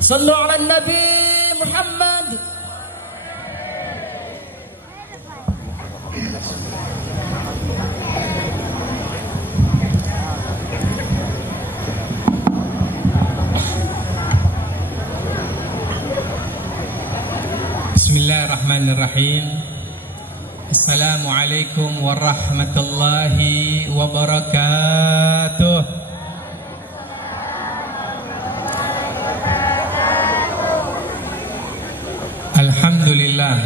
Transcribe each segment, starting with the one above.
صلوا على النبي محمد. Bismillahirrahmanirrahim. Assalamualaikum warahmatullahi wabarakatuh. Alhamdulillah,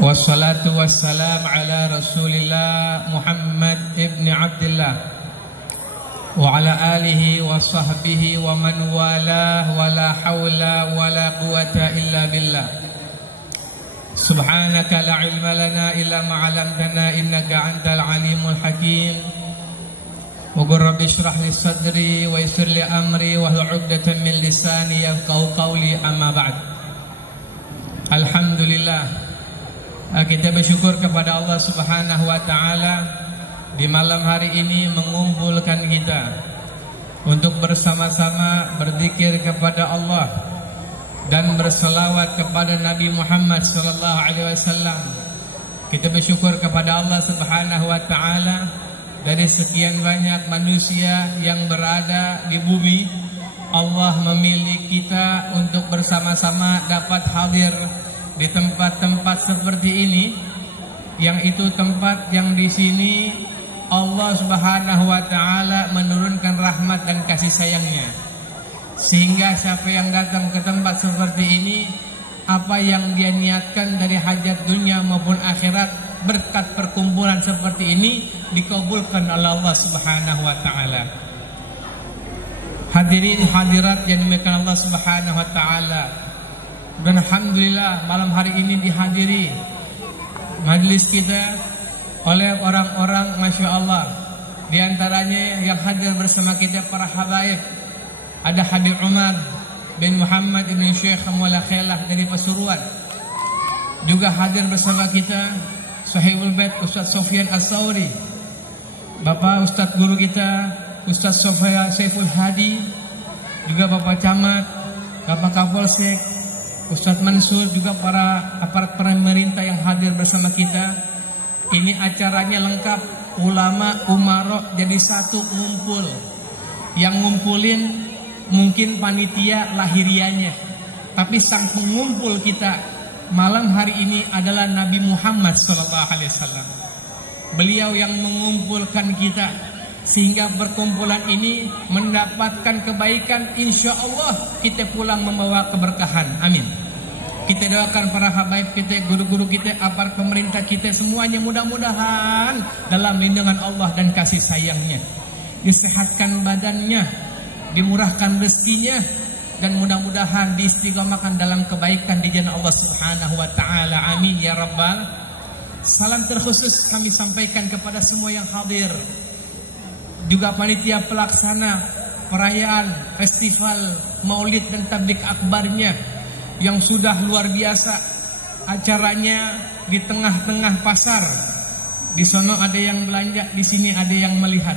wassalatu wassalam ala Rasulillah Muhammad ibn Abdullah wa ala alihi wa sahbihi wa man walah, wa la hawla wa la quwata illa billah. Subhanaka la ilma lana illa ma 'allamtana innaka antal alimul hakim. Wa qur rabbi shrah li sadri wa yassir li amri wa hlul 'uqdatam min lisani yafqahu qawli, amma ba'd. Alhamdulillah, kita bersyukur kepada Allah Subhanahu wa taala di malam hari ini mengumpulkan kita untuk bersama-sama berzikir kepada Allah dan berselawat kepada Nabi Muhammad sallallahu alaihi wasallam. Kita bersyukur kepada Allah Subhanahu wa taala dari sekian banyak manusia yang berada di bumi, Allah memilih kita untuk bersama-sama dapat hadir di tempat-tempat seperti ini, yang itu tempat yang di sini Allah Subhanahu wa taala menurunkan rahmat dan kasih sayangnya. Sehingga siapa yang datang ke tempat seperti ini, apa yang dia niatkan dari hajat dunia maupun akhirat berkat perkumpulan seperti ini dikabulkan oleh Allah Subhanahu wa taala. Hadirin hadirat yang dimuliakan Allah Subhanahu wa taala. Dan alhamdulillah malam hari ini dihadiri majlis kita oleh orang-orang Masya Allah. Di antaranya yang hadir bersama kita para habaib, ada Habib Umar bin Muhammad bin Syekh Muala Khailah dari Pasuruan. Juga hadir bersama kita Sahibul Bait Ustaz Sofyan As-Sauri, Bapak Ustaz guru kita Ustaz Sofya Saiful Hadi, juga Bapak Camat, Bapak Kapolsek Ustaz Mansur, juga para aparat pemerintah yang hadir bersama kita. Ini acaranya lengkap, ulama umarok jadi satu ngumpul. Yang ngumpulin mungkin panitia lahirianya, tapi sang pengumpul kita malam hari ini adalah Nabi Muhammad SAW. Beliau yang mengumpulkan kita, sehingga perkumpulan ini mendapatkan kebaikan. Insya Allah kita pulang membawa keberkahan, amin. Kita doakan para habaib kita, guru-guru kita, aparat pemerintah kita, semuanya mudah-mudahan dalam lindungan Allah dan kasih sayangnya, disehatkan badannya, dimurahkan rezekinya, dan mudah-mudahan diistiqomahkan dalam kebaikan di jalan Allah Subhanahu wa taala, amin ya rabbal. Salam terkhusus kami sampaikan kepada semua yang hadir, juga panitia pelaksana perayaan festival Maulid dan Tablik Akbarnya yang sudah luar biasa. Acaranya di tengah-tengah pasar. Di sono ada yang belanja, di sini ada yang melihat.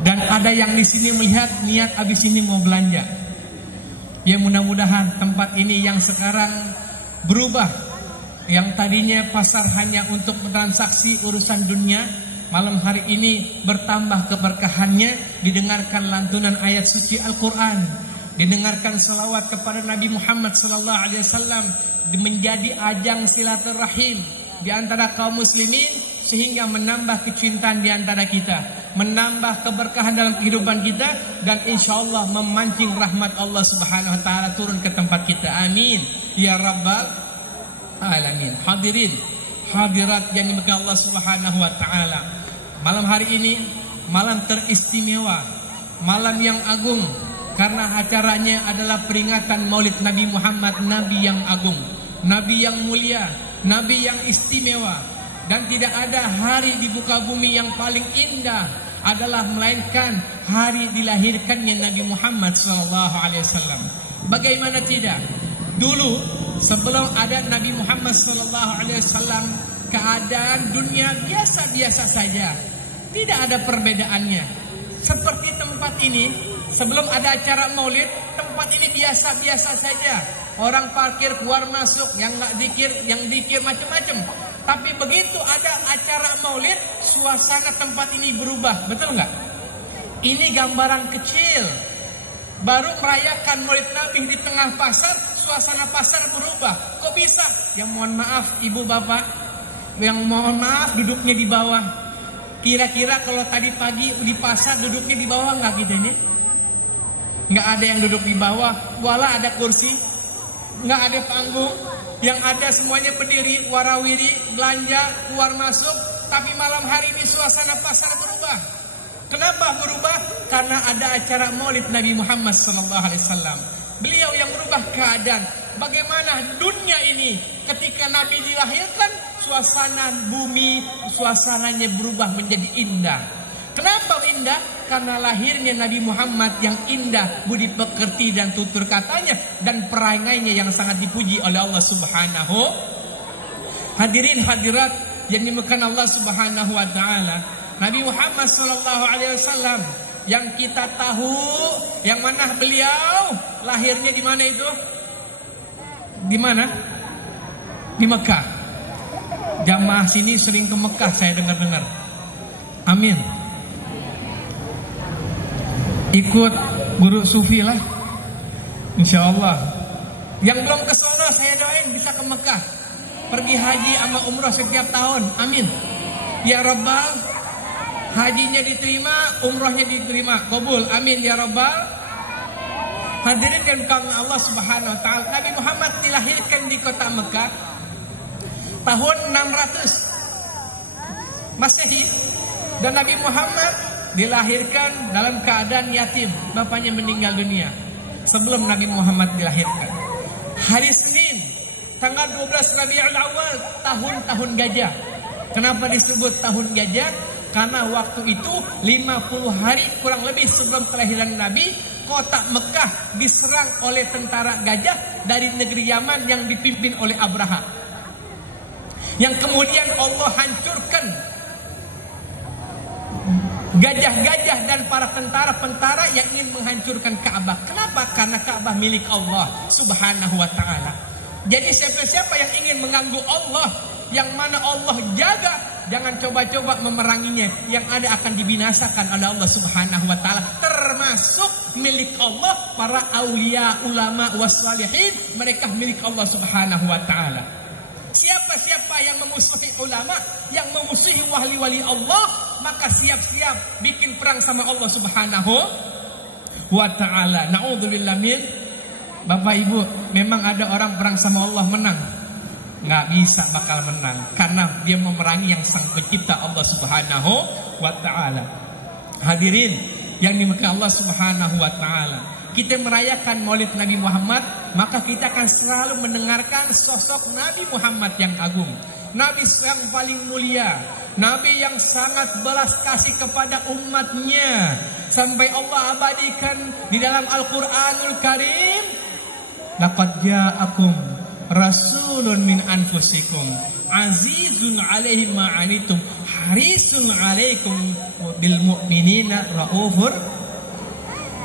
Dan ada yang di sini melihat niat abis ini mau belanja. Ya mudah-mudahan tempat ini yang sekarang berubah, yang tadinya pasar hanya untuk transaksi urusan dunia, malam hari ini bertambah keberkahannya, didengarkan lantunan ayat suci Al-Quran, didengarkan salawat kepada Nabi Muhammad SAW, menjadi ajang silaturahim di antara kaum muslimin, sehingga menambah kecintaan di antara kita, menambah keberkahan dalam kehidupan kita, dan insya Allah memancing rahmat Allah Subhanahu wa taala turun ke tempat kita, amin ya rabbal alamin. Hadirin hadirat yang dimuliakan Allah Subhanahu wa taala, malam hari ini malam teristimewa, malam yang agung, karena acaranya adalah peringatan Maulid Nabi Muhammad, Nabi yang agung, Nabi yang mulia, Nabi yang istimewa. Dan tidak ada hari di muka bumi yang paling indah adalah melainkan hari dilahirkannya Nabi Muhammad SAW. Bagaimana tidak? Dulu sebelum ada Nabi Muhammad SAW, keadaan dunia biasa-biasa saja, tidak ada perbedaannya. Seperti tempat ini, Sebelum ada acara maulid, tempat ini biasa-biasa saja. Orang parkir keluar masuk, yang nggak zikir, yang zikir macam-macam. Tapi begitu ada acara maulid, suasana tempat ini berubah. Betul nggak? Ini gambaran kecil. Baru merayakan maulid Nabi di tengah pasar, suasana pasar berubah. Kok bisa? Yang mohon maaf ibu bapak, yang mohon maaf duduknya di bawah. Kira-kira kalau tadi pagi di pasar duduknya di bawah nggak kita ini? Nggak ada yang duduk di bawah, wala ada kursi, nggak ada panggung. Yang ada semuanya berdiri, warawiri, belanja, keluar masuk. Tapi malam hari ini suasana pasar berubah. Kenapa berubah? Karena ada acara maulid Nabi Muhammad SAW. Beliau yang merubah keadaan. Bagaimana dunia ini ketika Nabi dilahirkan, suasana bumi, suasananya berubah menjadi indah. Kenapa indah? Karena lahirnya Nabi Muhammad yang indah, budi pekerti dan tutur katanya, dan perangainya yang sangat dipuji oleh Allah Subhanahu. Hadirin hadirat yang dimuliakan Allah Subhanahu wa taala, Nabi Muhammad SAW yang kita tahu, yang mana beliau lahirnya di mana itu? Di mana? Di Mekah. Jamaah sini sering ke Mekah saya dengar-dengar. Amin. Ikut guru sufi lah, insya Allah. Yang belum ke sono saya doain bisa ke Mekah, pergi haji sama umrah setiap tahun. Amin. Ya Rabbal, hajinya diterima, umrahnya diterima, kabul. Amin ya Rabbal. Hadirin dan kaum Allah Subhanahu wa taala, Nabi Muhammad dilahirkan di kota Mekah tahun 600 Masehi, dan Nabi Muhammad dilahirkan dalam keadaan yatim, bapaknya meninggal dunia sebelum Nabi Muhammad dilahirkan. Hari Senin, tanggal 12 Rabiul Awal, tahun gajah. Kenapa disebut tahun gajah? Karena waktu itu 50 hari kurang lebih sebelum kelahiran Nabi, kota Mekah diserang oleh tentara gajah dari negeri Yaman yang dipimpin oleh Abraha, yang kemudian Allah hancurkan gajah-gajah dan para tentara-tentara yang ingin menghancurkan Ka'bah. Kenapa? Karena Ka'bah milik Allah Subhanahu wa ta'ala. Jadi siapa-siapa yang ingin mengganggu Allah, yang mana Allah jaga, jangan coba-coba memeranginya. Yang ada akan dibinasakan oleh Allah Subhanahu wa ta'ala. Termasuk milik Allah para aulia, ulama, wassalihin. Mereka milik Allah Subhanahu wa ta'ala. Siapa-siapa yang memusuhi ulama, yang memusuhi wali-wali Allah, maka siap-siap bikin perang sama Allah Subhanahu wa ta'ala. Na'udzubillah min. Bapak Ibu, memang ada orang perang sama Allah menang? Nggak bisa bakal menang, karena dia memerangi yang sang pencipta Allah Subhanahu wa ta'ala. Hadirin yang dimuliakan Allah Subhanahu wa ta'ala, kita merayakan maulid Nabi Muhammad, maka kita akan selalu mendengarkan sosok Nabi Muhammad yang agung, Nabi yang paling mulia, Nabi yang sangat belas kasih kepada umatnya, sampai Allah abadikan di dalam Al-Quranul Karim, laqad ja'akum rasulun min anfusikum azizun alaihi ma'anitum harisun alaikum bil mu'minina raufur.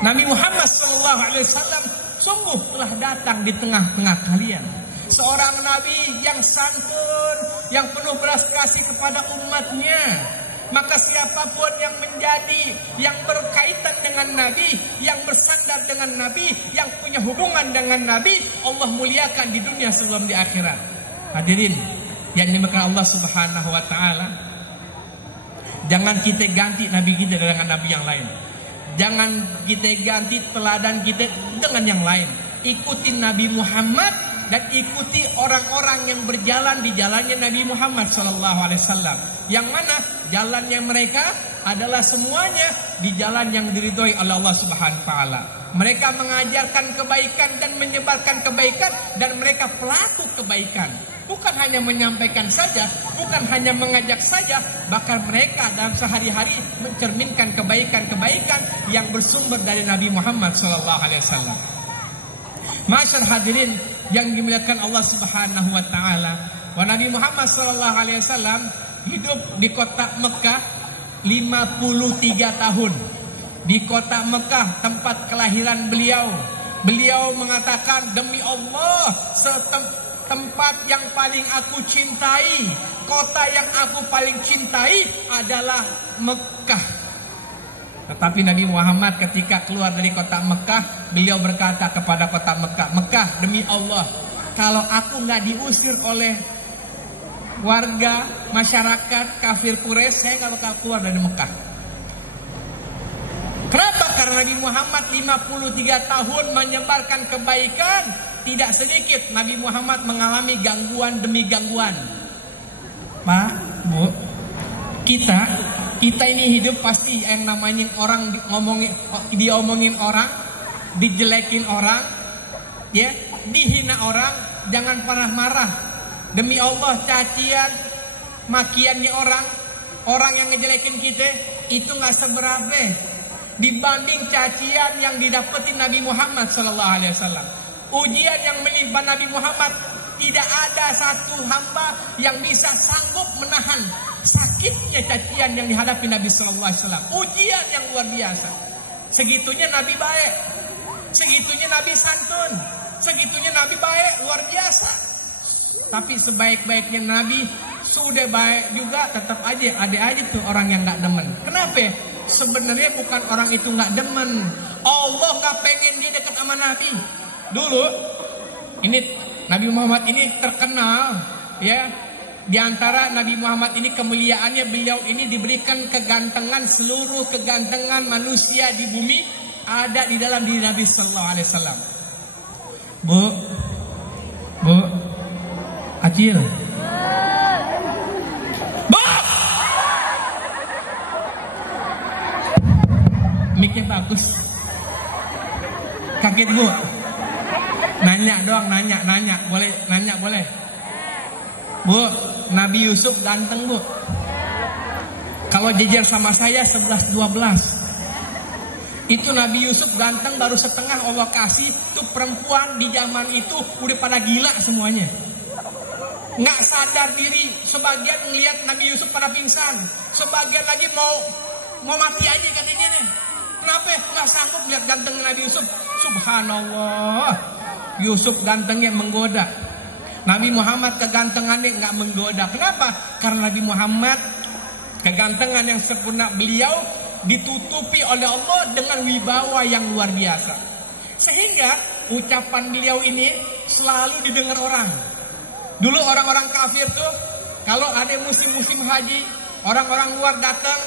Nabi Muhammad SAW sungguh telah datang di tengah-tengah kalian, seorang Nabi yang santun, yang penuh belas kasih kepada umatnya. Maka siapapun yang menjadi, yang berkaitan dengan Nabi, yang bersandar dengan Nabi, yang punya hubungan dengan Nabi, Allah muliakan di dunia sebelum di akhirat. Hadirin yang dimuliakan Allah Subhanahu wa ta'ala, jangan kita ganti Nabi kita dengan Nabi yang lain. Jangan kita ganti teladan kita dengan yang lain. Ikuti Nabi Muhammad dan ikuti orang-orang yang berjalan di jalannya Nabi Muhammad SAW. Yang mana jalannya mereka adalah semuanya di jalan yang diridhoi oleh Allah Subhanahu wa ta'ala. Mereka mengajarkan kebaikan dan menyebarkan kebaikan, dan mereka pelaku kebaikan. Bukan hanya menyampaikan saja, bukan hanya mengajak saja, bahkan mereka dalam sehari-hari mencerminkan kebaikan-kebaikan yang bersumber dari Nabi Muhammad SAW. Masyaallah hadirin yang dimuliakan Allah Subhanahu wa ta'ala, wa Nabi Muhammad SAW hidup di kota Mekah 53 tahun. di kota Mekah, tempat kelahiran beliau. Beliau mengatakan, demi Allah, tempat yang paling aku cintai, kota yang aku paling cintai adalah Mekah. Tetapi Nabi Muhammad ketika keluar dari kota Mekah, beliau berkata kepada kota Mekah, Mekah, demi Allah, kalau aku nggak diusir oleh warga, masyarakat kafir Quraisy, saya nggak bakal keluar dari Mekah. Kenapa? Karena Nabi Muhammad 53 tahun menyebarkan kebaikan. Tidak sedikit Nabi Muhammad mengalami gangguan demi gangguan. Pak, Bu, kita ini hidup pasti yang namanya orang diomongin orang, dijelekin orang, ya, dihina orang, jangan pernah marah. Demi Allah, cacian, makiannya orang yang ngejelekin kita itu nggak seberapa dibanding cacian yang didapetin Nabi Muhammad sallallahu alaihi wasallam. Ujian yang menimpa Nabi Muhammad, tidak ada satu hamba yang bisa sanggup menahan sakitnya cacian yang dihadapi Nabi sallallahu alaihi wasallam. Ujian yang luar biasa. Segitunya Nabi baik, segitunya Nabi santun, segitunya Nabi baik, luar biasa. Tapi sebaik-baiknya Nabi, sudah baik juga tetap aja ada aja tuh orang yang nggak demen. Kenapa? Sebenarnya bukan orang itu nggak demen, Allah nggak pengen dia dekat sama Nabi. Dulu ini Nabi Muhammad ini terkenal, ya. Di antara Nabi Muhammad ini kemuliaannya, beliau ini diberikan kegantengan, seluruh kegantengan manusia di bumi ada di dalam diri Nabi sallallahu alaihi wasallam. Bu, Acil. Bu! Miknya bagus. Kaget, Bu. Nanya doang, nanya. Boleh. Bu, Nabi Yusuf ganteng, Bu. Kalau jejer sama saya 11-12. Itu Nabi Yusuf ganteng baru setengah Allah kasih. Tuh perempuan di zaman itu udah pada gila semuanya. Nggak sadar diri. Sebagian ngelihat Nabi Yusuf pada pingsan, sebagian lagi mau mati aja katanya nih. Kenapa? Nggak sanggup lihat ganteng Nabi Yusuf. Subhanallah, Yusuf gantengnya menggoda. Nabi Muhammad kegantengannya nggak menggoda. Kenapa? Karena Nabi Muhammad kegantengan yang sempurna, beliau ditutupi oleh Allah dengan wibawa yang luar biasa. Sehingga ucapan beliau ini selalu didengar orang. Dulu orang-orang kafir tuh kalau ada musim-musim haji, orang-orang luar datang,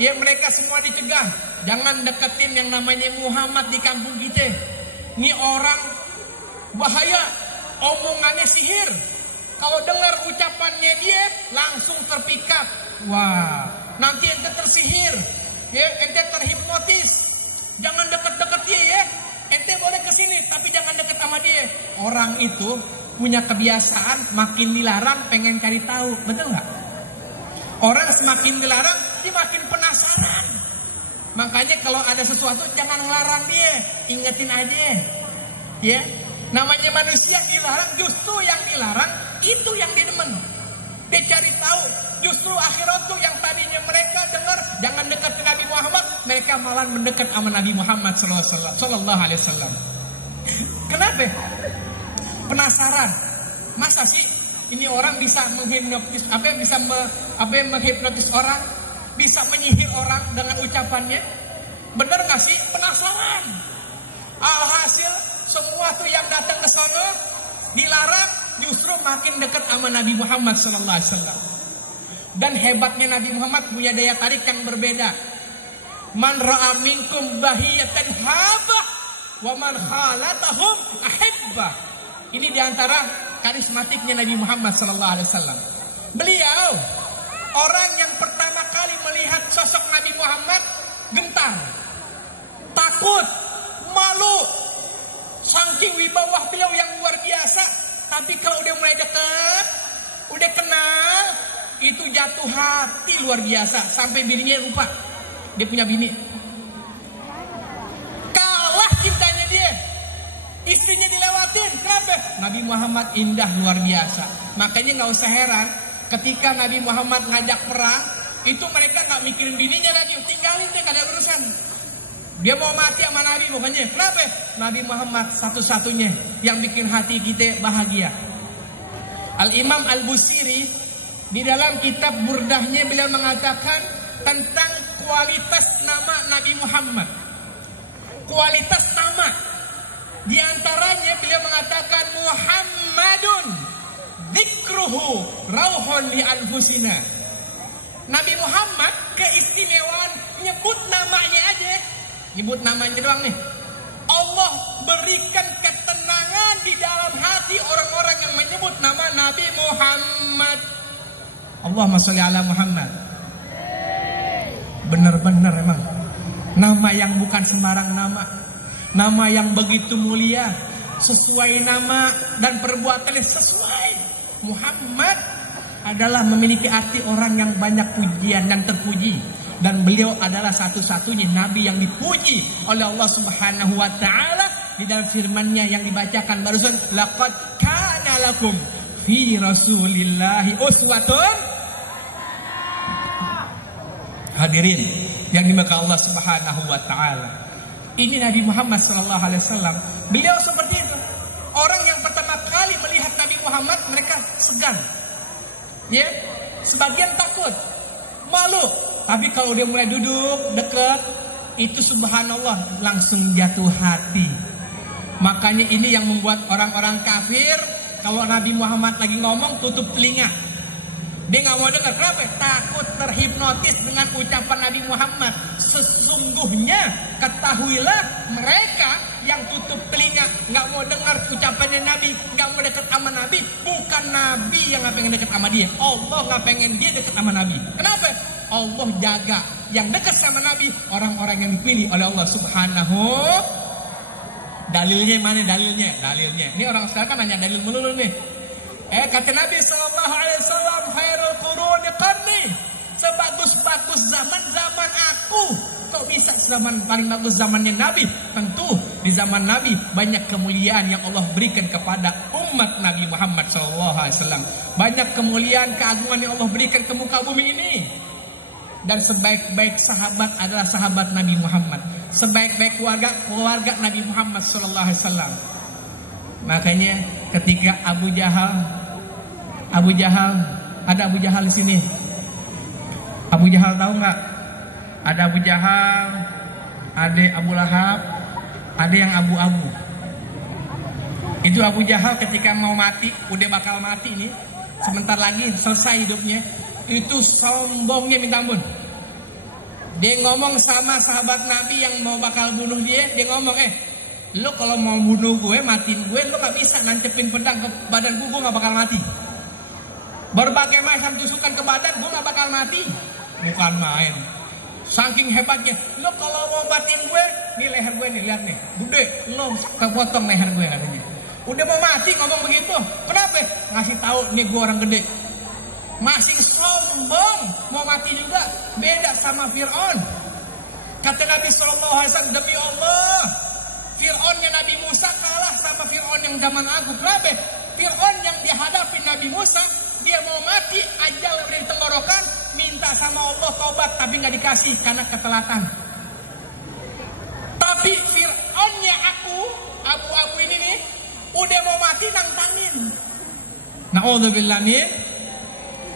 ya mereka semua dicegah, jangan deketin yang namanya Muhammad di kampung kita. Ini orang bahaya, omongannya sihir. Kalau dengar ucapannya dia langsung terpikat. Wah, nanti ente tersihir, ya, ente terhipnotis. Jangan deket-deket dia ya. Ente boleh kesini, tapi jangan deket sama dia. Orang itu punya kebiasaan makin dilarang pengen cari tahu, betul nggak? Orang semakin dilarang dia makin penasaran. Makanya kalau ada sesuatu jangan ngelarang dia, ingetin aja, ya. Namanya manusia dilarang, justru yang dilarang itu yang didemen. Dia cari tahu. Justru akhirat tuh yang tadinya mereka dengar jangan dekat ke Nabi Muhammad, mereka malah mendekat sama Nabi Muhammad sallallahu alaihi wasallam. Kenapa? Penasaran. Masa sih ini orang bisa menghipnotis, menghipnotis orang, bisa menyihir orang dengan ucapannya? Bener nggak sih? Penasaran. Alhasil semua tuh yang datang ke sana dilarang, justru makin dekat sama Nabi Muhammad sallallahu alaihi wasallam. Dan hebatnya Nabi Muhammad punya daya tarik yang berbeda. Man ra'a minkum bahiyatan habah wa man khalatahum ahibbah. Ini diantara karismatiknya Nabi Muhammad sallallahu alaihi wasallam. Beliau orang yang pertama kali melihat sosok Nabi Muhammad gentar, takut, malu. Saking wibawa beliau yang luar biasa. Tapi kalau udah mulai dekat, udah kenal, itu jatuh hati luar biasa. Sampai bininya lupa dia punya bini. Kalah cintanya dia. Istrinya dilewatin. Kenapa? Nabi Muhammad indah luar biasa. Makanya gak usah heran ketika Nabi Muhammad ngajak perang, itu mereka gak mikirin bininya lagi. Tinggalin deh, gak ada urusan. Dia mau mati sama Nabi pokoknya. Kenapa? Nabi Muhammad satu-satunya yang bikin hati kita bahagia. Al-Imam Al-Busiri di dalam kitab Burdahnya beliau mengatakan tentang kualitas nama Nabi Muhammad. Kualitas nama. Di antaranya beliau mengatakan Muhammadun dzikruhu rauhun li anfusina. Nabi Muhammad keistimewaan nyebut namanya aja. Nyebut namanya doang nih. Allah berikan ketenangan di dalam hati orang-orang yang menyebut nama Nabi Muhammad. Allahumma sholli ala Muhammad. Benar-benar emang. Nama yang bukan sembarang nama. Nama yang begitu mulia. Sesuai nama dan perbuatannya sesuai. Muhammad adalah memiliki arti orang yang banyak pujian dan terpuji. Dan beliau adalah satu-satunya Nabi yang dipuji oleh Allah Subhanahu wa ta'ala. Di dalam firman-Nya yang dibacakan barusan, laqad kana lakum fi rasulillahi uswatun. Hadirin yang dimuliakan Allah Subhanahu wa ta'ala. Ini Nabi Muhammad sallallahu alaihi wasallam. Beliau seperti itu. Orang yang pertama kali melihat Nabi Muhammad mereka segan. Ya, sebagian takut, malu. Tapi kalau dia mulai duduk dekat, itu subhanallah langsung jatuh hati. Makanya ini yang membuat orang-orang kafir kalau Nabi Muhammad lagi ngomong tutup telinga. Dia nggak mau dengar. Kenapa? Takut terhipnotis dengan ucapan Nabi Muhammad. Sesungguhnya ketahuilah mereka yang tutup telinga, nggak mau dengar ucapannya Nabi, nggak mau dekat sama Nabi, bukan Nabi yang nggak pengen dekat sama dia. Allah nggak pengen dia dekat sama Nabi. Kenapa? Allah jaga yang dekat sama Nabi orang-orang yang dipilih oleh Allah Subhanahu. Dalilnya mana? Dalilnya. Ini orang sekarang kan hanya dalil melulu nih. Kata Nabi sallallahu alaihi wasallam, khairul quruni qarni. Sebagus-bagus zaman aku. Kok bisa zaman paling bagus zamannya Nabi? Tentu di zaman Nabi banyak kemuliaan yang Allah berikan kepada umat Nabi Muhammad sallallahu alaihi wasallam. Banyak kemuliaan, keagungan yang Allah berikan ke muka bumi ini. Dan sebaik-baik sahabat adalah sahabat Nabi Muhammad. Sebaik-baik keluarga Nabi Muhammad sallallahu alaihi wasallam. Makanya ketika Abu Jahal, ada Abu Jahal di sini. Abu Jahal tahu nggak? Ada Abu Jahal, ada Abu Lahab, ada yang abu-abu. Itu Abu Jahal ketika mau mati, udah bakal mati nih, sebentar lagi selesai hidupnya. Itu sombongnya minta ampun. Dia ngomong sama sahabat Nabi yang mau bakal bunuh dia ngomong, lo kalau mau bunuh gue, matiin gue, lo gak bisa nancepin pedang ke badan gue gak bakal mati. Berbagai macam tusukan ke badan, gue gak bakal mati. Bukan main. Saking hebatnya, lo kalau mau matiin gue, nih leher gue nih, lihat nih, gede, lo kepotong leher gue katanya. Udah mau mati ngomong begitu. Kenapa? Ngasih tahu nih gue orang gede. Masih sombong, mau mati juga. Beda sama Fir'aun. Kata Nabi SAW, demi Allah, Fir'aunnya Nabi Musa kalah sama Fir'aun yang zaman aku. Kenapa? Fir'aun yang dihadapi Nabi Musa, dia mau mati, ajal dari tenggorokan, minta sama Allah taubat, tapi nggak dikasih karena ketelatan. Tapi Fir'aunnya aku, abu-abu ini nih, udah mau mati nantangin. Na'udzubillah nih.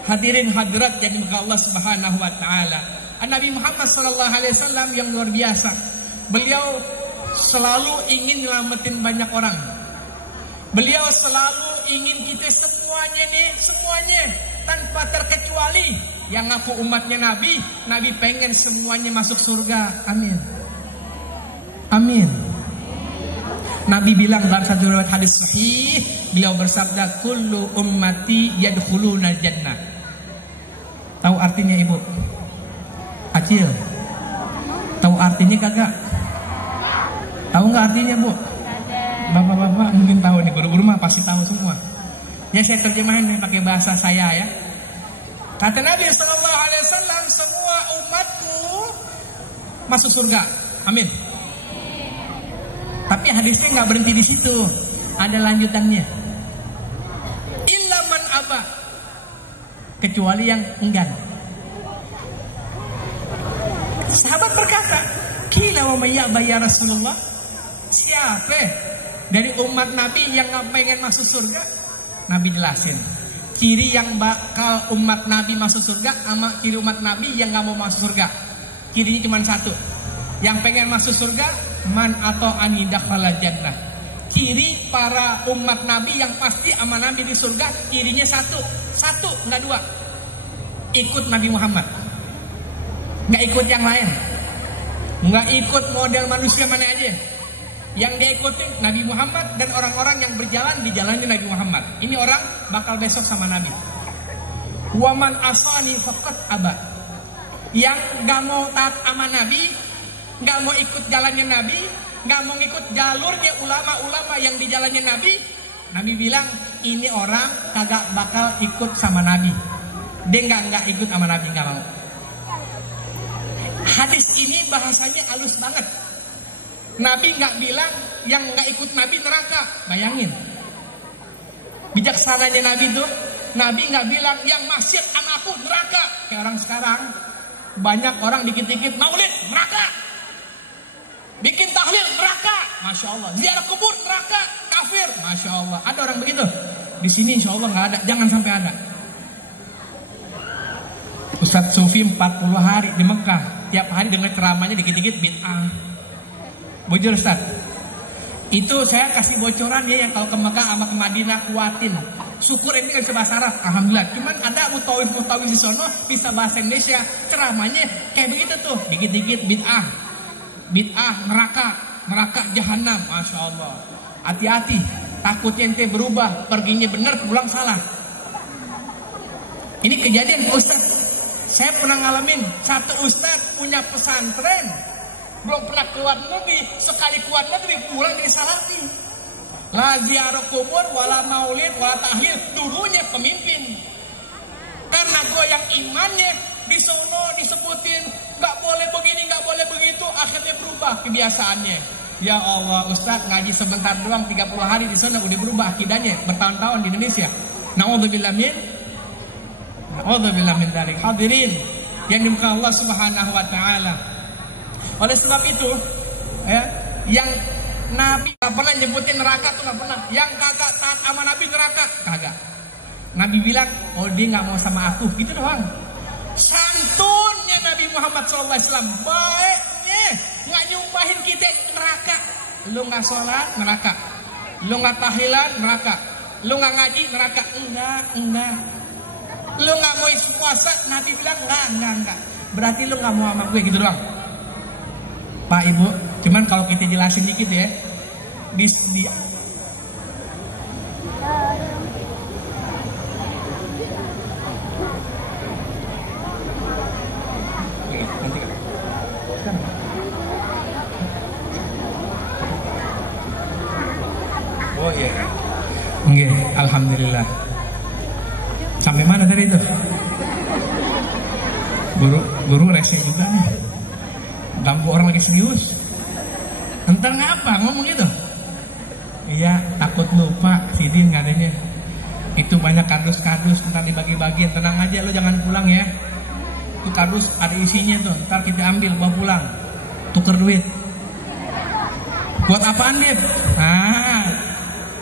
Hadirin hadirat yang dimuliakan Allah Subhanahu wa taala. Nabi Muhammad sallallahu alaihi wasallam yang luar biasa. Beliau selalu ingin nyelamatin banyak orang. Beliau selalu ingin kita semuanya tanpa terkecuali yang ngaku umatnya Nabi, Nabi pengen semuanya masuk surga. Amin. Amin. Nabi bilang dalam satu riwayat hadis sahih, beliau bersabda, kullu ummati yadkhuluna jannah. Tahu artinya ibu? Acil. Tahu artinya kagak? Tahu nggak artinya bu? Bapak-bapak mungkin tahu nih, guru-guru mah pasti tahu semua. Ya saya terjemahin nih pakai bahasa saya ya. Kata Nabi Sallallahu Alaihi Wasallam, semua umatku masuk surga. Amin. Tapi hadisnya nggak berhenti di situ, ada lanjutannya. Illa man aba, kecuali yang enggan. Sahabat berkata, kila wa may ya'ba ya Rasulullah? Siapa dari umat Nabi yang nggak pengen masuk surga? Nabi jelasin ciri yang bakal umat Nabi masuk surga sama ciri umat Nabi yang nggak mau masuk surga. Cirinya cuma satu. Yang pengen masuk surga, man atau ani dakhala jannah. Ciri para umat Nabi yang pasti sama Nabi di surga, cirinya satu, nggak dua. Ikut Nabi Muhammad, nggak ikut yang lain, nggak ikut model manusia mana aja. Yang dia ikutin Nabi Muhammad dan orang-orang yang berjalan di jalannya Nabi Muhammad. Ini orang bakal besok sama Nabi. Waman asani faqat aba. Yang nggak mau taat sama Nabi, nggak mau ikut jalannya Nabi, nggak mau ikut jalurnya ulama-ulama yang di jalannya Nabi, Nabi bilang ini orang kagak bakal ikut sama Nabi. Dia nggak ikut sama Nabi, nggak mau. Hadis ini bahasanya halus banget. Nabi nggak bilang yang nggak ikut Nabi neraka. Bayangin, bijaksananya Nabi tuh. Nabi nggak bilang yang maksiat sama aku neraka. Kayak orang sekarang, banyak orang dikit-dikit maulid neraka, bikin tahlil neraka, masya Allah. Ziarah kubur neraka, kafir, masya Allah. Ada orang begitu? Di sini insya Allah nggak ada. Jangan sampai ada. Ustadz Sufi 40 hari di Mekah, tiap hari dengar ceramahnya dikit-dikit bid'ah. Bujur Ustaz, itu saya kasih bocoran ya, yang kalau ke Mekah sama ke Madinah kuatin. Syukur ini kan bisa bahasa Arab, alhamdulillah. Cuman ada mutawif di sono bisa bahasa Indonesia, ceramahnya kayak begitu tuh, dikit-dikit bid'ah, neraka jahanam, masya Allah. Hati-hati, takutnya ente berubah, perginya benar, pulang salah. Ini kejadian Ustaz. Saya pernah ngalamin, satu Ustaz punya pesantren, belum pernah keluar negeri, sekali keluar negeri pulang jadi salafi. La ziarah kubur, wala maulid, wala tahlil, dulunya pemimpin. Karena goyang imannya, di sono disebutin nggak boleh begini, nggak boleh begitu, akhirnya berubah kebiasaannya. Ya Allah, Ustaz ngaji sebentar doang 30 hari di sana udah berubah akidahnya bertahun-tahun di Indonesia. Na'udzubillah min dzalik. Hadirin yang dimuliakan Allah Subhanahu wa taala. Oleh sebab itu, ya, yang Nabi gak pernah nyebutin neraka tuh gak pernah. Yang kagak taat sama Nabi neraka, kagak. Nabi bilang, oh dia gak mau sama aku, gitu doang. Santunnya Nabi Muhammad SAW, baiknya gak nyumpahin kita neraka. Lu gak sholat, neraka. Lu gak tahlilan, neraka. Lu gak ngaji, neraka. Enggak. Lu gak mau puasa, Nabi bilang enggak. Berarti lu gak mau sama gue, gitu doang. Pak Ibu, cuman kalau kita jelasin dikit ya, oh iya, enggak, alhamdulillah. Sampai mana tadi itu? Guru rese juga nih. Ganggu orang lagi serius. Entar ngapa ngomong gitu? Iya, takut lupa sidin ngadanya. Itu banyak kardus-kardus, ntar dibagi-bagiin. Tenang aja, lo jangan pulang ya. Itu kardus ada isinya tuh, ntar kita ambil bawa pulang. Tuker duit. Buat apaan dia?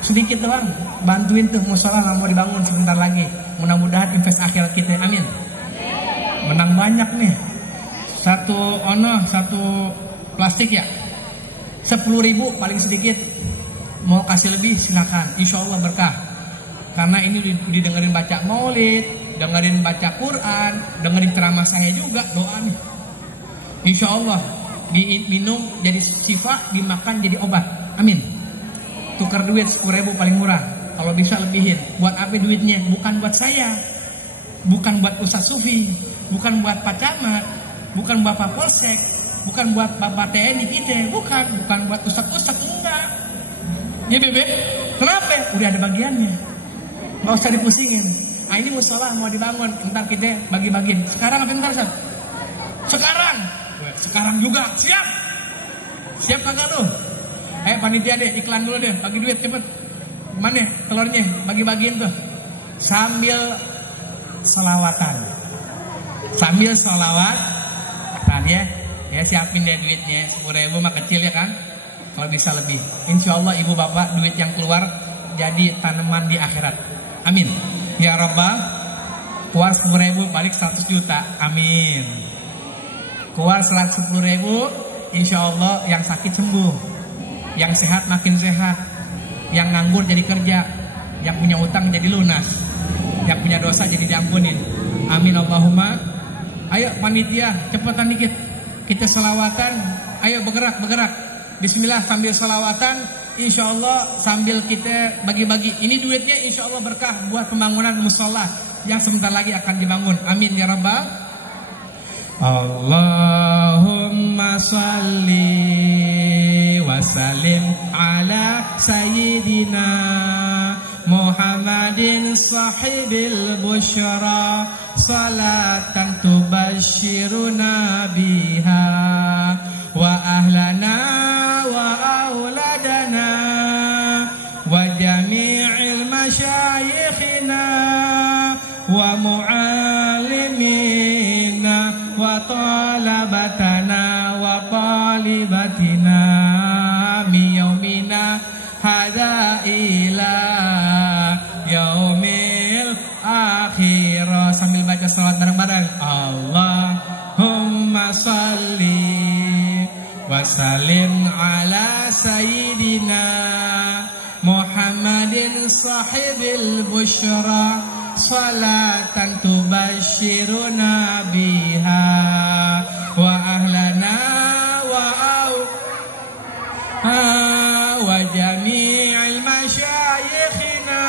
Sedikit doang. Bantuin tuh musola yang mau dibangun sebentar lagi. Mudah-mudahan invest akhirat kita, amin. Menang banyak nih. Satu plastik ya 10.000 paling sedikit. Mau kasih lebih silakan, insya Allah berkah. Karena ini didengerin baca maulid, dengerin baca Quran, dengerin ceramah saya juga, doa nih. Insya Allah diminum jadi syifa, dimakan jadi obat, amin. Tukar duit 10.000 paling murah. Kalau bisa lebihin. Buat apa duitnya? Bukan buat saya, bukan buat Ustadz Sufi, bukan buat Pak Camat, bukan Bapak Polsek, bukan buat Bapak TNI kita, bukan buat ustadz-ustadz, enggak. Ya bebek, kenapa? Udah ada bagiannya, nggak usah dipusingin. Nah ini musola mau dibangun, ntar kita bagi-bagiin. Sekarang apa ntar? Sekarang juga, siap kagak lu? Panitia deh, iklan dulu deh, bagi duit cepet. Mana telurnya? Bagi-bagiin tuh, sambil selawatan, sambil sholawat. Ya, Ya siapin deh duitnya, 10.000 mah kecil ya kan. Kalau bisa lebih, insya Allah ibu bapak duit yang keluar jadi tanaman di akhirat. Amin. Ya Rabbal, keluar 10.000 balik 100 juta. Amin. Keluar 110.000, insya Allah yang sakit sembuh, yang sehat makin sehat, yang nganggur jadi kerja, yang punya utang jadi lunas, yang punya dosa jadi diampunin. Amin Allahumma. Ayo panitia cepetan dikit, kita selawatan. Ayo bergerak. Bismillah sambil selawatan, insya Allah sambil kita bagi-bagi. Ini duitnya insya Allah berkah buat pembangunan musola yang sebentar lagi akan dibangun. Amin ya Rabbal. Allahumma salli wa sallim ala sayyidina Muhammadin sahibil busyra, salatan tubashiruna biha wa ahlana wa auladana wa jami'il masyayikhina wa mu'allimina wa talabatana wa talibatina mi yaumina hadza ila yaumil akhir. Sambil baca salawat bareng-bareng. Allahumma salli wa sallim ala sayyidina Muhammadin sahibil busyra, salatan tubashiruna biha wa ahlana wa jami'il masyayikhina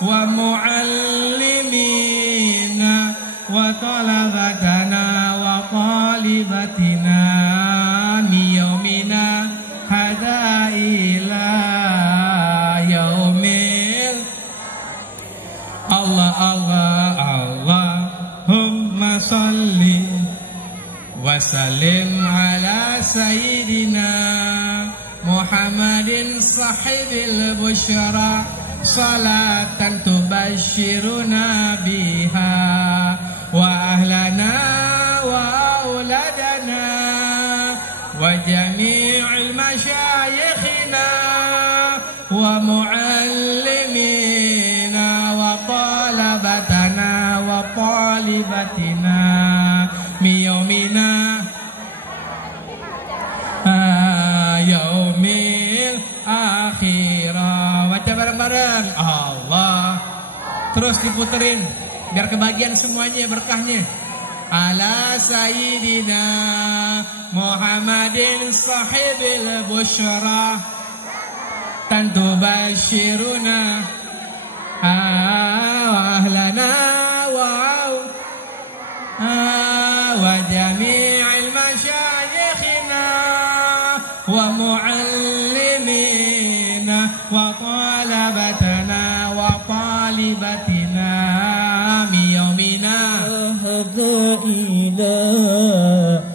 wa muallimina wa talabatana wa talibatina mi yaumina hadza ila yaumil. Allahumma salli wa sallim ala sayyidina Muhammadin sahibil busyra, salatan tubashiruna biha wa ahlana wa auladana wa jami'il masyayikhina wa muallimina wa talabatana wa talibatina mi yaumina yaumil akhirah. Baca bareng-bareng. Allah. Terus diputerin biar kebagian semuanya berkahnya. Ala sayyidina Muhammadin sahibil busyra, tantu bashiruna ahlana wa jami'il masyayikhina wa muallimina wa talabatana wa talibatina mi yaumina hadza ila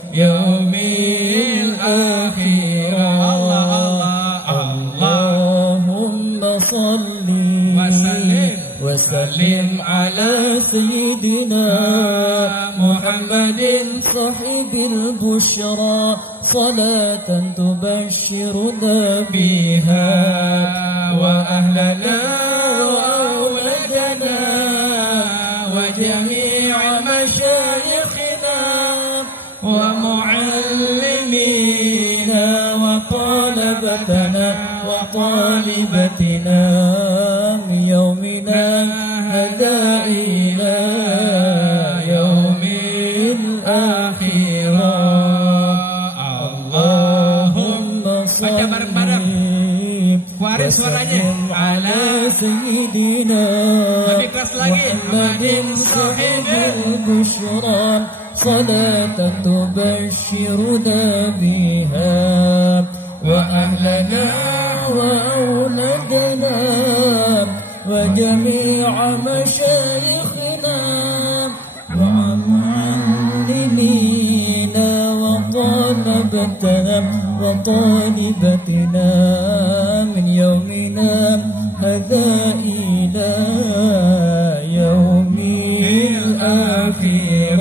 yaumil akhir. Allahumma salli wa sallim ala sayyidina Muhammadin sahibil busyra, salatan tubashiruna biha wa ahlana wa auladana wa jami'a masyayikhina wa muallimina wa talabatana wa talibatina min yaumina hadza ila yaumil akhir. Allahumma salli keluarin suaranya ala sayyidina lebih keras lagi Muhammadin sahibil busyra, salatan tubashiruna biha wa ahlana wa auladana wa jami'a masyayikhina wa muallimina wa talabatana wa talibatina min yaumina hadza ila yaumil akhir.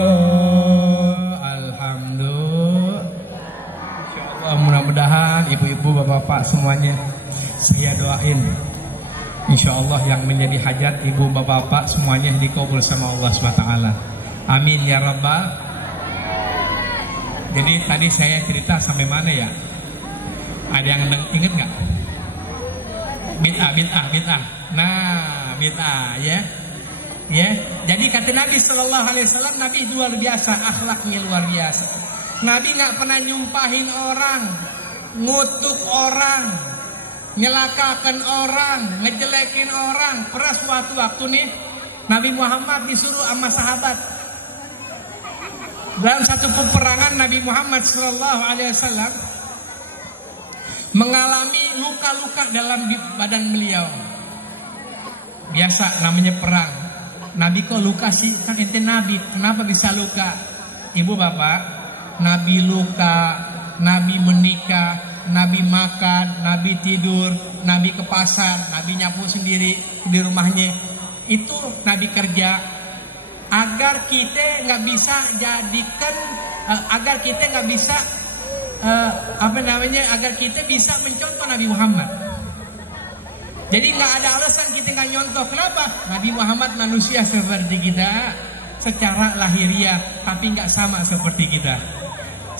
Alhamdulillah. ibu bapak semuanya saya doain, insya Allah yang menjadi hajat ibu bapak semuanya dikabul sama Allah SWT. Amin ya rabbal. Jadi tadi saya cerita sampai mana ya? Ada yang inget nggak? Bid'ah. Nah, bid'ah ya. Jadi kata Nabi Sallallahu Alaihi Wasallam, Nabi luar biasa, akhlaknya luar biasa. Nabi nggak pernah nyumpahin orang, ngutuk orang, nyelakakan orang, ngejelekin orang. Pernah suatu waktu nih, Nabi Muhammad disuruh sama sahabat dalam satu peperangan. Nabi Muhammad Sallallahu Alaihi Wasallam mengalami luka-luka dalam badan beliau. Biasa namanya perang. Nabi kok luka sih? Kan ente Nabi, kenapa bisa luka? Ibu bapak, Nabi luka, Nabi menikah, Nabi makan, Nabi tidur, Nabi ke pasar, Nabi nyapu sendiri di rumahnya. Itu Nabi kerja agar kita nggak bisa jadikan, agar kita nggak bisa agar kita bisa mencontoh Nabi Muhammad. Jadi nggak ada alasan kita nggak nyontoh. Kenapa? Nabi Muhammad manusia seperti kita secara lahiriah, tapi nggak sama seperti kita.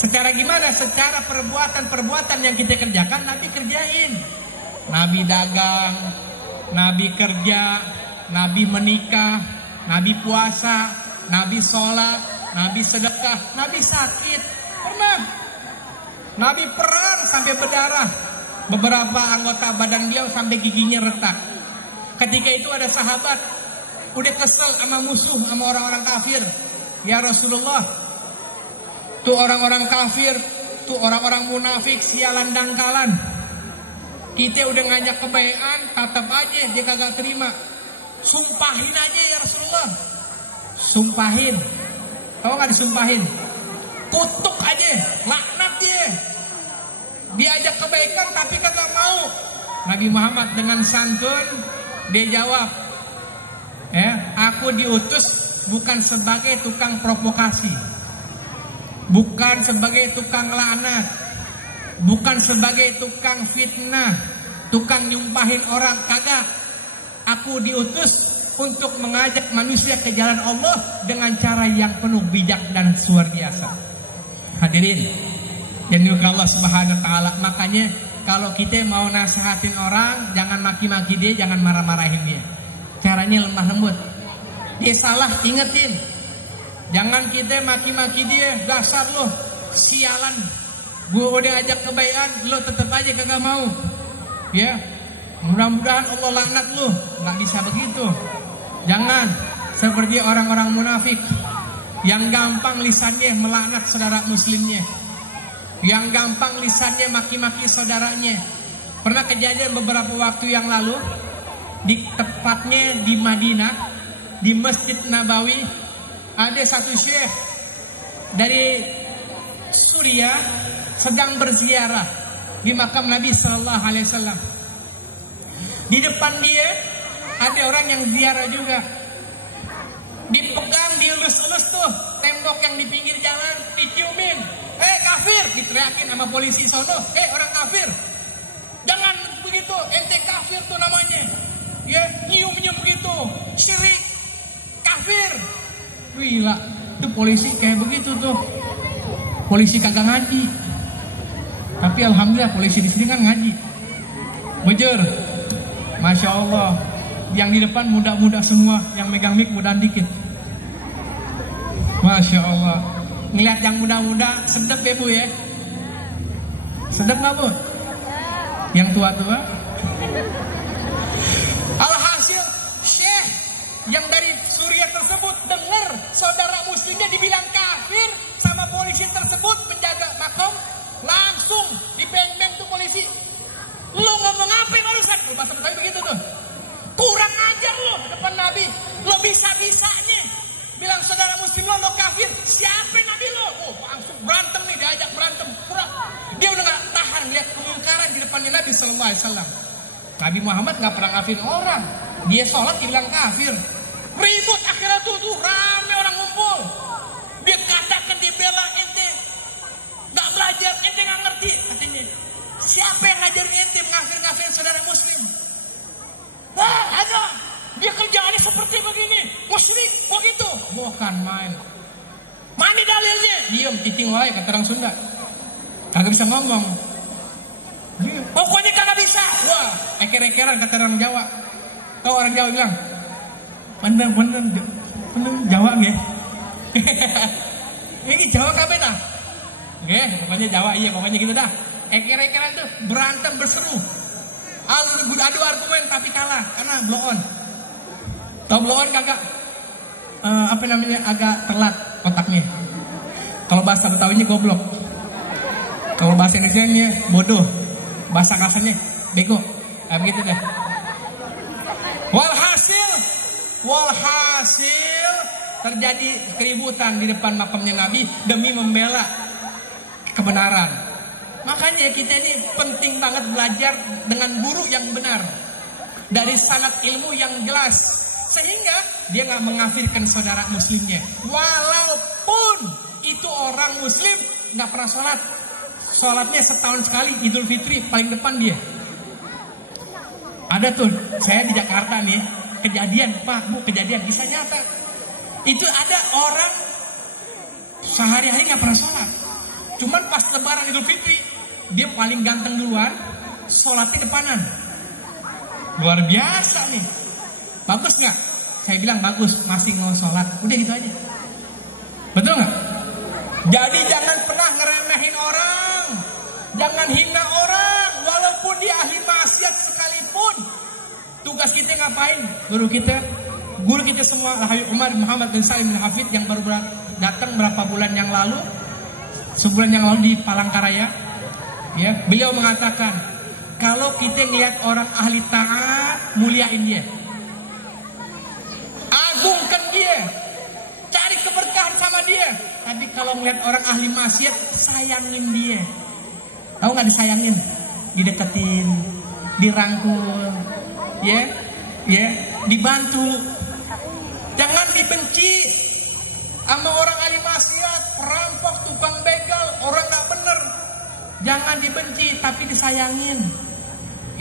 Secara gimana? Secara perbuatan yang kita kerjakan, Nabi kerjain. Nabi dagang, Nabi kerja, Nabi menikah, Nabi puasa, Nabi sholat, Nabi sedekah, Nabi sakit. Pernah? Nabi perang sampai berdarah. Beberapa anggota badan beliau sampai giginya retak. Ketika itu ada sahabat udah kesel sama musuh, sama orang-orang kafir. Ya Rasulullah, tuh orang-orang kafir, tuh orang-orang munafik, sialan dangkalan. Kita udah ngajak kebaikan, tetap aja dia kagak terima. Sumpahin aja ya Rasulullah. Sumpahin. Tahu nggak disumpahin? Kutuk aja, laknat dia. Diajak kebaikan tapi kagak mau. Nabi Muhammad dengan santun dia jawab, aku diutus bukan sebagai tukang provokasi, bukan sebagai tukang laknat, bukan sebagai tukang fitnah, tukang nyumpahin orang, kagak. Aku diutus untuk mengajak manusia ke jalan Allah dengan cara yang penuh bijak dan luar biasa. Hadirin yang dimuliakan Allah Subhanahu wa taala, makanya kalau kita mau nasihatin orang, jangan maki-maki dia, jangan marah-marahin dia. Caranya lemah lembut. Dia salah, ingetin. Jangan kita maki-maki dia, dasar lo, sialan. Gua udah ajak kebaikan, lo tetap aja kagak mau. Ya, mudah-mudahan Allah laknat lo. Nggak bisa begitu. Jangan seperti orang-orang munafik yang gampang lisannya melaknat saudara muslimnya, yang gampang lisannya maki-maki saudaranya. Pernah kejadian beberapa waktu yang lalu, tepatnya di Madinah, di Masjid Nabawi, ada satu syekh dari Suriah sedang berziarah di makam Nabi Sallallahu Alaihi Wasallam. Di depan dia ada orang yang ziarah juga. Dipegang, dielus-elus tuh tembok yang di pinggir jalan, diciumin. Kafir, diteriakin sama polisi sono. Orang kafir, jangan begitu, ente kafir tuh namanya. Ya, nyium-nyium begitu, syirik, kafir. Gila, tuh polisi kayak begitu tuh. Polisi kagak ngaji, tapi alhamdulillah polisi di sini kan ngaji. Bujur, masya Allah. Yang di depan muda-muda semua, yang megang mic mudahan dikit. Masya Allah. Ngeliat yang muda-muda sedep ya bu ya. Sedep gak bu? Yang tua-tua. Alhasil syekh yang dari Suriah tersebut dengar saudara muslimnya dibilang kafir sama polisi tersebut menjaga makom, langsung dibeng-beng tuh polisi. Lo ngomong apa barusan? Bahasa Betawi begitu tuh. Kurang ajar lo depan Nabi. Lo bisa-bisanya bilang saudara muslim lo kafir. Siapa Nabi lo? Langsung berantem nih, diajak berantem. Dia udah gak tahan lihat kemungkaran di depannya Nabi Sallallahu Alaihi Wasallam. Nabi Muhammad gak pernah kafir orang. Dia sholat dibilang kafir. Ribut akhirnya tuh rame orang ngumpul. Dia katakan, dia bela ente gak belajar, ente gak ngerti katanya. Siapa yang ngajarin ente ngafir-ngafirin saudara muslim? Wah, ada. Dia kerjaannya seperti begini. Musyrik, begitu. Bukan main. Mana dalilnya? Diam, titing wae kata orang Sunda. Kagak bisa ngomong. Pokoknya kagak bisa. Wah, eker-ekeran kata orang Jawa. Tahu orang Jawa bilang, bener Jawa nggih. Ini Jawa kabeh dah. Nggih, pokoknya Jawa iya, pokoknya gitu dah. Eker-ekeran tuh berantem berseru. Adu argumen tapi kalah karena blow on. Tahu blow on kagak? Apa namanya? Agak telat otaknya. Kalau bahasa Betawinya goblok. Kalau bahasa Indonesianya bodoh. Bahasa kasarnya bego. Begitu deh. Walhasil terjadi keributan di depan makamnya Nabi demi membela kebenaran. Makanya kita ini penting banget belajar dengan guru yang benar, dari sanad ilmu yang jelas, sehingga dia nggak mengafirkan saudara muslimnya, walaupun itu orang muslim nggak pernah sholat. Sholatnya setahun sekali, Idul Fitri paling depan dia. Ada tuh, saya di Jakarta nih, kejadian Pak Bu, kejadian kisah nyata. Itu ada orang sehari-hari nggak pernah sholat, cuman pas Lebaran Idul Fitri dia paling ganteng duluan, sholatnya depanan. Luar biasa nih. Bagus nggak? Saya bilang bagus, masih mau sholat. Udah gitu aja. Betul nggak? Jadi jangan pernah ngeremehin orang, jangan hina orang, walaupun dia ahli maksiat sekalipun. Tugas kita ngapain? Guru kita semua, Habib Umar Muhammad bin Salim bin Hafid yang baru datang berapa bulan yang lalu, sebulan yang lalu di Palangkaraya, ya, beliau mengatakan kalau kita ngelihat orang ahli taat, muliain dia, agungkan dia, cari keberkahan sama dia. Tapi kalau melihat orang ahli maksiat, sayangin dia. Tahu nggak disayangin? Dideketin, dirangkul, ya, dibantu. Jangan dibenci sama orang ahli maksiat, perampok, tukang begal, orang nggak bener. Jangan dibenci, tapi disayangin.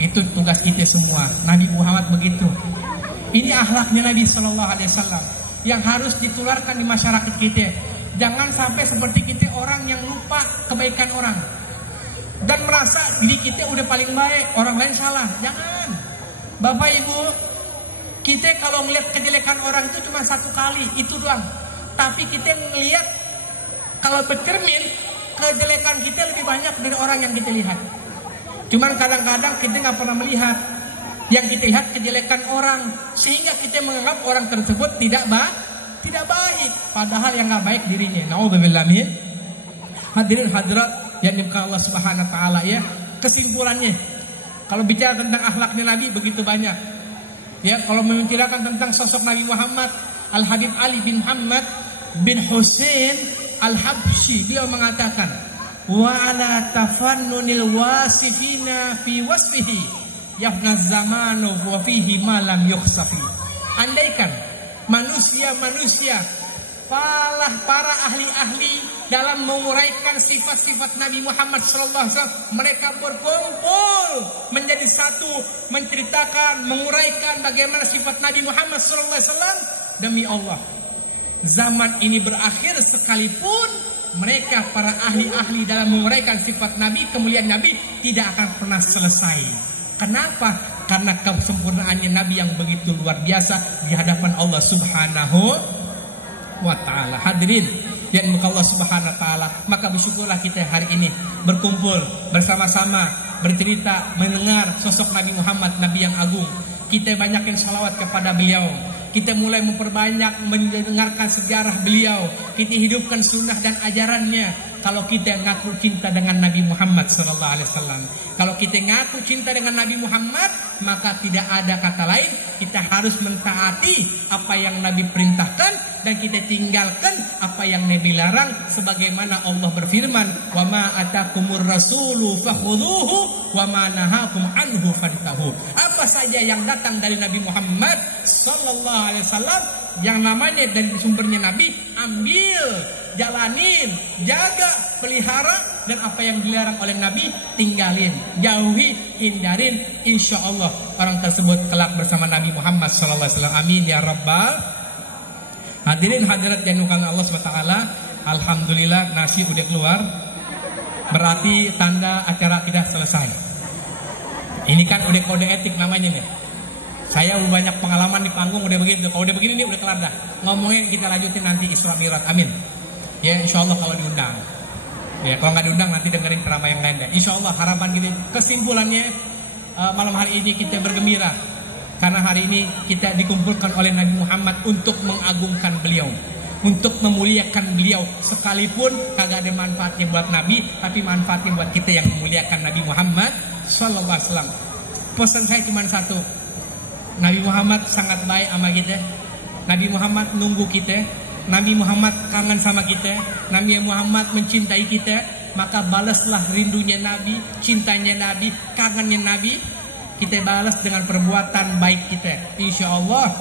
Itu tugas kita semua. Nabi Muhammad begitu. Ini akhlaknya Nabi Sallallahu Alaihi Wasallam yang harus ditularkan di masyarakat kita. Jangan sampai seperti kita orang yang lupa kebaikan orang dan merasa diri kita udah paling baik, orang lain salah. Jangan. Bapak Ibu, kita kalau melihat kejelekan orang itu cuma satu kali, itu doang. Tapi kita melihat, kalau bercermin, kejelekan kita lebih banyak dari orang yang kita lihat. Cuman kadang-kadang kita nggak pernah melihat. Yang kita lihat kejelekan orang, sehingga kita menganggap orang tersebut tidak baik, padahal yang nggak baik dirinya. Nauzubillah min. Hadirin hadirat yang dimuliakan Allah Subhanahu wa taala, ya. Kesimpulannya, kalau bicara tentang akhlaknya Nabi begitu banyak. Ya, kalau menceritakan tentang sosok Nabi Muhammad, Al-Habib Ali bin Muhammad bin Husain Al-Habsyi, beliau mengatakan, wa ala tafannunil wasifina fi wasfihi yafna zamanu wa fihi ma lam yukhsafi. Andaikan manusia-manusia, para ahli-ahli dalam menguraikan sifat-sifat Nabi Muhammad SAW, mereka berkumpul menjadi satu, menceritakan, menguraikan bagaimana sifat Nabi Muhammad SAW, demi Allah, zaman ini berakhir sekalipun mereka para ahli-ahli dalam menguraikan sifat Nabi, kemuliaan Nabi tidak akan pernah selesai. Kenapa? Karena kesempurnaannya Nabi yang begitu luar biasa di hadapan Allah Subhanahu wa ta'ala. Hadirin yang dimuliakan Allah Subhanahu wa ta'ala, maka bersyukurlah kita hari ini berkumpul bersama-sama, bercerita, mendengar sosok Nabi Muhammad, Nabi yang agung. Kita banyakin salawat kepada beliau. Kita mulai memperbanyak mendengarkan sejarah beliau. Kita hidupkan sunnah dan ajarannya. Kalau kita ngaku cinta dengan Nabi Muhammad SAW, kalau kita ngaku cinta dengan Nabi Muhammad, maka tidak ada kata lain, kita harus mentaati apa yang Nabi perintahkan dan kita tinggalkan apa yang Nabi larang, sebagaimana Allah berfirman, wa ma atakumur rasulu fakhudhuhu wa ma nahakum anhu fantahu. Apa saja yang datang dari Nabi Muhammad sallallahu alaihi wasallam, yang namanya dari sumbernya Nabi, ambil, jalanin, jaga, pelihara. dan apa yang dilarang oleh Nabi tinggalin, jauhi, hindarin. Insya Allah orang tersebut kelak bersama Nabi Muhammad SAW. Amin ya rabbal. Hadirin hadirat yang dimuliakan Allah SWT. Alhamdulillah nasi udah keluar, berarti tanda acara kita selesai. Ini kan udah kode etik namanya nih. Saya banyak pengalaman di panggung udah begitu. Kalau udah begini nih udah kelar dah. Ngomongin kita lanjutin nanti Isra Mi'raj. Amin. Ya insya Allah kalau diundang. Ya kalau nggak diundang nanti dengerin ceramah yang lain deh. Insya Allah harapan kita. Kesimpulannya malam hari ini kita bergembira karena hari ini kita dikumpulkan oleh Nabi Muhammad untuk mengagungkan beliau, untuk memuliakan beliau. Sekalipun kagak ada manfaatnya buat Nabi, tapi manfaatnya buat kita yang memuliakan Nabi Muhammad Sallallahu Alaihi Wasallam. Pesan saya cuma satu. Nabi Muhammad sangat baik sama kita. Nabi Muhammad nunggu kita. Nabi Muhammad kangen sama kita. Nabi Muhammad mencintai kita. Maka balaslah rindunya Nabi, cintanya Nabi, kangennya Nabi. Kita balas dengan perbuatan baik kita. Insya Allah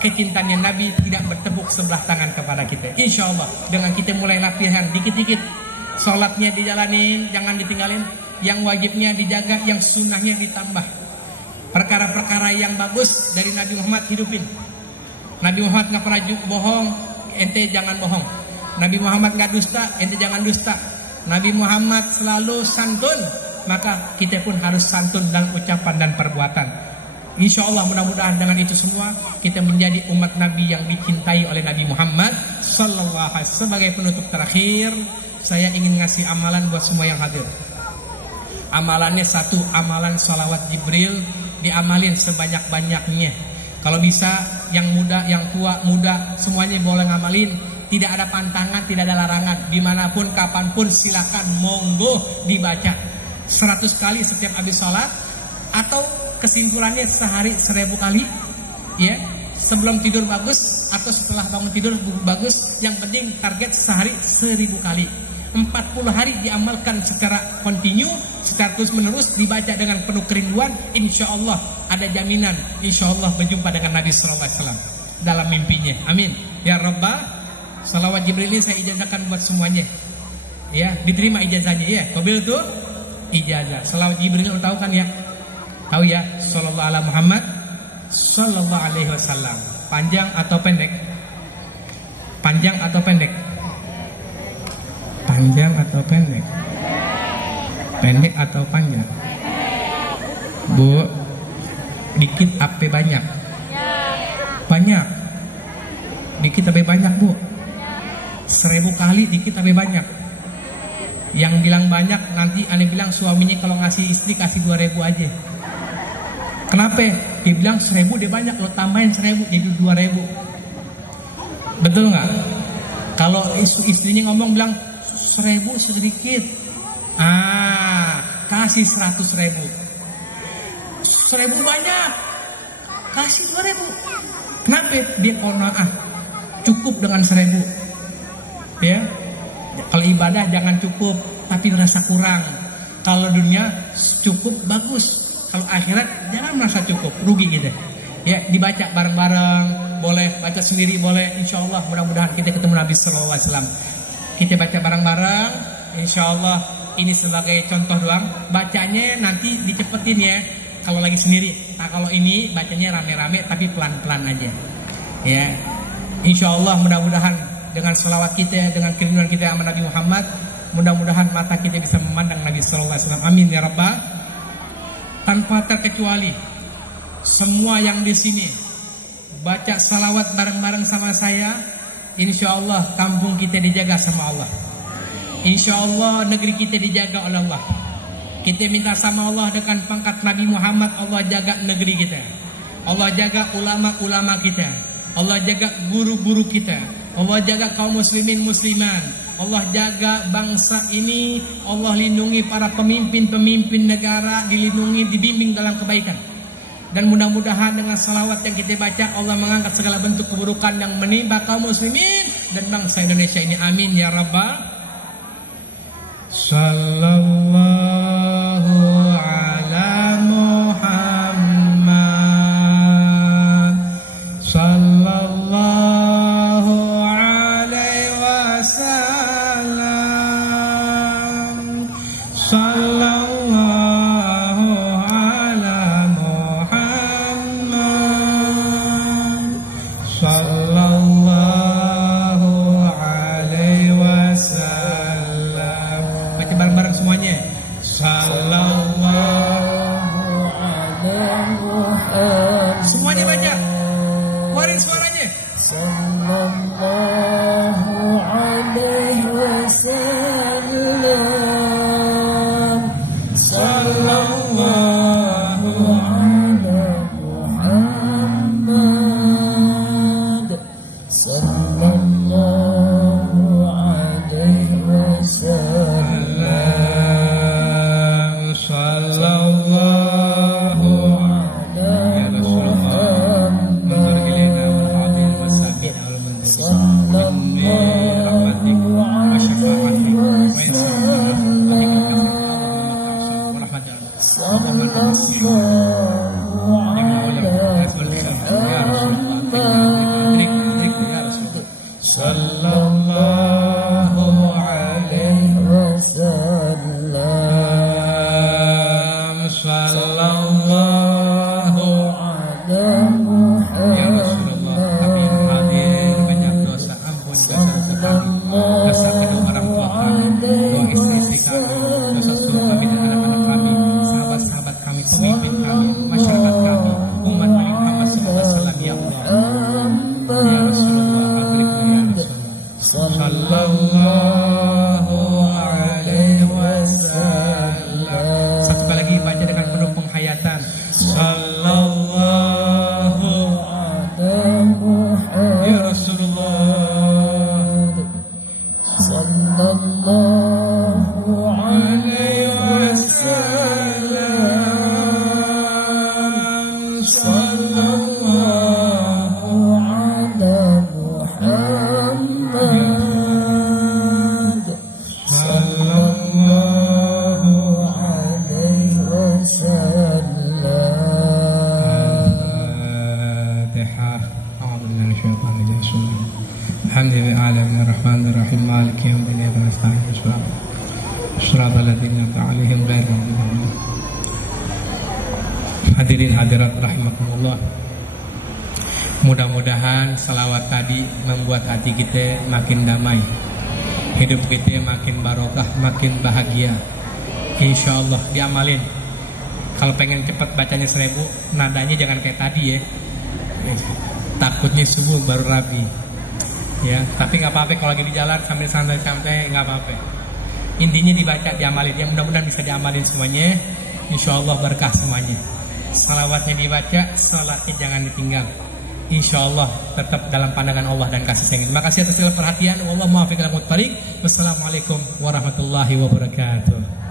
kecintaannya Nabi tidak bertepuk sebelah tangan kepada kita. Insya Allah dengan kita mulai latihan dikit-dikit. Sholatnya dijalanin, jangan ditinggalin. Yang wajibnya dijaga, yang sunnahnya ditambah. Perkara-perkara yang bagus dari Nabi Muhammad hidupin. Nabi Muhammad nggak pernah bohong, ente jangan bohong. Nabi Muhammad nggak dusta, ente jangan dusta. Nabi Muhammad selalu santun, maka kita pun harus santun dalam ucapan dan perbuatan. Insya Allah mudah-mudahan dengan itu semua kita menjadi umat Nabi yang dicintai oleh Nabi Muhammad Sallallahu Alaihi Wasallam. Sebagai penutup terakhir, saya ingin ngasih amalan buat semua yang hadir. Amalannya satu, amalan sholawat Jibril. Diamalin sebanyak-banyaknya. Kalau bisa yang muda, yang tua, muda, semuanya boleh ngamalin. Tidak ada pantangan, tidak ada larangan. Dimanapun, kapanpun silakan monggo dibaca 100 kali setiap habis sholat. Atau kesimpulannya sehari 1000 kali. Ya, sebelum tidur bagus atau setelah bangun tidur bagus. Yang penting target sehari 1000 kali. 40 hari diamalkan secara kontinu, secara terus menerus, dibaca dengan penuh kerinduan. Insya Allah ada jaminan, insya Allah berjumpa dengan Nabi Sallallahu Alaihi Wasallam dalam mimpinya. Amin ya Rabbal. Salawat Jibril ini saya ijazahkan buat semuanya. Ya, diterima ijazahnya ya. Qabil itu ijazah. Salawat Jibril tahu kan ya? Tahu ya? Sallallahu ala Muhammad Sallallahu Alaihi Wasallam. Panjang atau pendek? Panjang atau pendek? Panjang atau pendek? Pendek atau panjang? Bu, dikit apa banyak? Banyak. Dikit apa banyak bu? 1000 kali dikit apa banyak? Yang bilang banyak nanti aneh bilang suaminya kalau ngasih istri kasih 2000 aja. Kenapa? Dia bilang 1000 dia banyak, lo tambahin 1000 jadi 2000. Betul nggak? Kalau istrinya ngomong bilang 1000 sedikit, kasih 100.000. 1000 banyak, kasih 2000. Kenapa? Dia qanaah, cukup dengan 1000. Ya, kalau ibadah jangan cukup, tapi merasa kurang. Kalau dunia cukup bagus, kalau akhirat jangan merasa cukup, rugi gitu. Ya, dibaca bareng-bareng, boleh baca sendiri boleh. Insya Allah mudah-mudahan kita ketemu Nabi Sallallahu Alaihi Wasallam. Kita baca bareng-bareng, insya Allah ini sebagai contoh doang. Bacanya nanti dicepetin ya, kalau lagi sendiri. Nah kalau ini bacanya rame-rame tapi pelan-pelan aja. Ya, insya Allah mudah-mudahan dengan selawat kita, dengan kerinduan kita sama Nabi Muhammad, mudah-mudahan mata kita bisa memandang Nabi Sallallahu Alaihi Wasallam. Amin ya Rabbal. Tanpa terkecuali, semua yang di sini baca salawat bareng-bareng sama saya. Insya Allah kampung kita dijaga sama Allah. Insya Allah negeri kita dijaga oleh Allah. Kita minta sama Allah dengan pangkat Nabi Muhammad, Allah jaga negeri kita. Allah jaga ulama-ulama kita. Allah jaga guru-guru kita. Allah jaga kaum muslimin musliman. Allah jaga bangsa ini. Allah lindungi para pemimpin-pemimpin negara, dilindungi, dibimbing dalam kebaikan. Dan mudah-mudahan dengan salawat yang kita baca, Allah mengangkat segala bentuk keburukan yang menimpa kaum muslimin dan bangsa Indonesia ini. Amin ya Rabbal. Sallallahu ala Muhammad Sallallahu alaihi wasallam. Hadirin hadirat rahimakumullah. Mudah-mudahan salawat tadi membuat hati kita makin damai, hidup kita makin barokah, makin bahagia. Insya Allah diamalin. Kalau pengen cepat bacanya 1000, nadanya jangan kayak tadi ya. Takutnya subuh baru rabi. Ya, tapi nggak apa-apa kalau lagi di jalan sambil santai-santai, nggak apa-apa. Intinya dibaca, diamalin. Ya mudah-mudahan bisa diamalin semuanya. Insya Allah berkah semuanya. Salawatnya dibaca, salatnya jangan ditinggal. Insya Allah tetap dalam pandangan Allah dan kasih sayang. Terima kasih atas segala perhatian. Wallahu muwaffiq ila aqwamit thoriq. Wassalamualaikum warahmatullahi wabarakatuh.